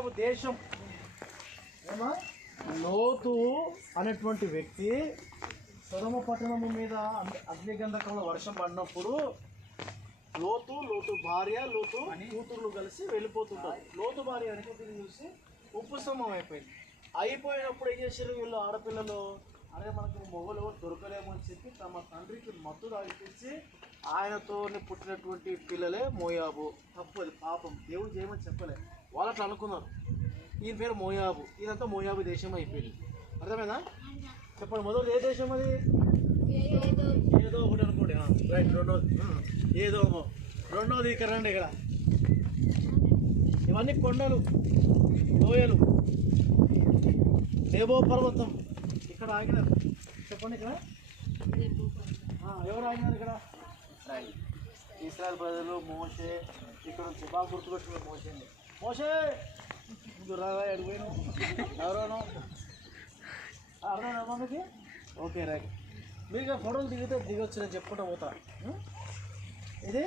మోయాబు దేశం. ఏమా? లోతు అనేటువంటి వ్యక్తి సొదమ పట్టణము మీద అగ్ని- అగ్నిగంధకంలో వర్షం పడినప్పుడు లోతు లోతు భార్య లోతు కూతుర్లు కలిసి వెళ్ళిపోతుంటారు. లోతు భార్య అనుకుంటుంది చూసి ఉపశమం అయిపోయింది. అయిపోయినప్పుడు ఏం చేశారు వీళ్ళు ఆడపిల్లలు? అరే మనకు మొగలు ఎవరు దొరకలేమని అని చెప్పి తమ తండ్రికి మత్తు తాగిపించి ఆయనతో పుట్టినటువంటి పిల్లలే మోయాబు. తప్పు అది పాపం. దేవుడు చేయమని చెప్పలే. వాళ్ళు అట్లా అనుకున్నారు. ఈయన పేరు మోయాబు. ఇదంతా మోయాబు దేశం అయిపోయింది. అర్థమైందా? చెప్పండి మొదలు ఏ దేశం అది? ఏదో ఒకటి అనుకోండి. రైట్ రెండోది. ఏదో రెండోది ఇక్కడ రండి ఇక్కడ. ఇవన్నీ కొండలు లోయలు. దేవో పర్వతం. ఇక్కడ ఆగినారు. చెప్పండి ఇక్కడ. ఎవరు ఆగినారు ఇక్కడ? ఇస్రాయల్ ప్రజలు మోసే ఇక్కడ నుంచి బాగా గుర్తుపెట్టుకున్నారు మోసే మోసే ముందు రారా అడిగిపోయిన ఎవరోనో అర్థమైనా మీకు ఓకే రైట్. మీకు ఫోటోలు దిగితే దిగొచ్చు నేను చెప్పుకుంటా పోతా? ఇది?